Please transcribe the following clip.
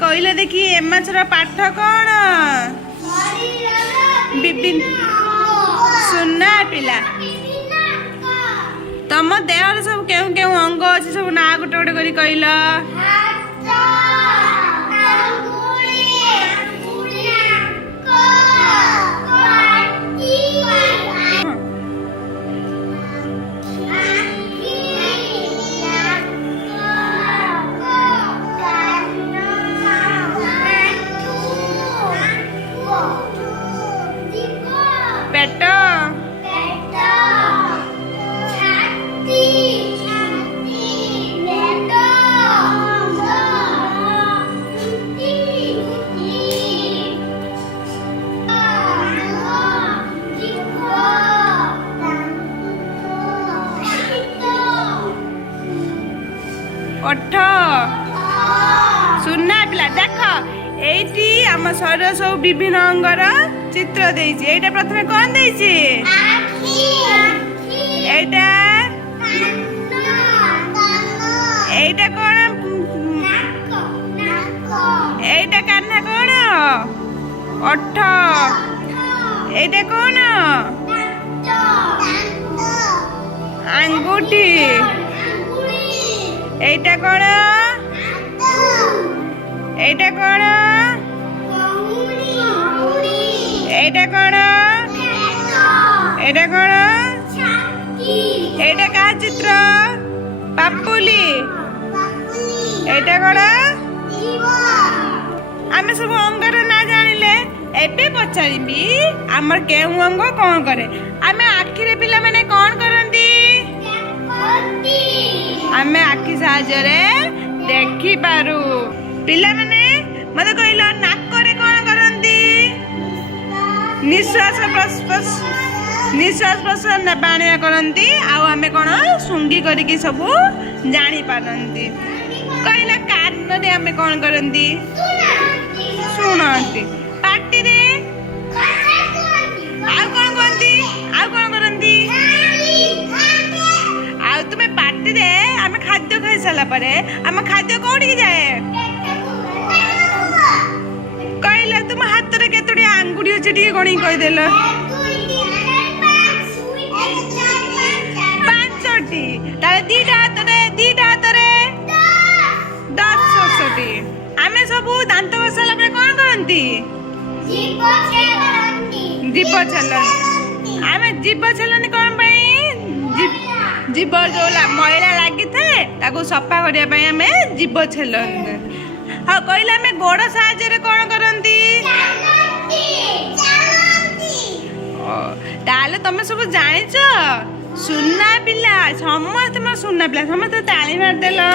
କହିଲେ ଦେଖି ଏ ମାଛର ପାଠ କ'ଣ? ସୁନା ପିଲା ତମ ଦେହରେ ସବୁ କେଉଁ କେଉଁ ଅଙ୍ଗ ଅଛି ସବୁ ନା ଗୋଟେ ଗୋଟେ କରି କହିଲ। पेट ओठ सुना पिला देख एटी आम शरीर सब विभिन्न अंगर चित्र देइछि। एटा प्रथमे कोन देइछि? एटा एटा कोन? एटा कान्हा कोन? ओठ। एटा कोन? आंगुठी। एटा कोन? एटा कोन? एटा कोन? एटा कोन? एटा का चित्र? पापुली। एटा कोन? आमे सब अंगर ना जानिले एबे पचारिबी हमर केउ अंग कोन करे। आमे आखि रे पिला माने कोन करंती? आमे आखि साहाय्य रे देखि पारू। पिला माने मते कहलो नाक रे कोन करंती? निश्वास प्रश्वास नेबाणिया करंती। आउ आमे कोन सुंगी करिकी सब जानि पारंती। कहला कान रे आमे कोन करंती? सुनंती। पाटी रे आउ कोन करंती? आउ कोन करंती? आउ तुमे पाटी रे आमे खाद्य खाइ साला परे आमे खाद्य कोठी जाए? कहला तुम हाथ रे केतडी आंगुठी अछि टिके गणी कहि देलो? 5टी। ताले दीटा हाथ रे 10टी। आमे सब दांत घसाला परे कोन करंती? जीभ छेलनी। आमे जीभ छेलनी कोन पई? जीभ जो मैला लागी थाए ताको सफा करिया पई आमे जीभ छेलनी। हाँ कहला आमे गोड़ साहाय्य रे कोन करंती? ताले तमे सब जानिଛ? सुना पिला समस्त सुना पिला समस्त ताली मार देलो।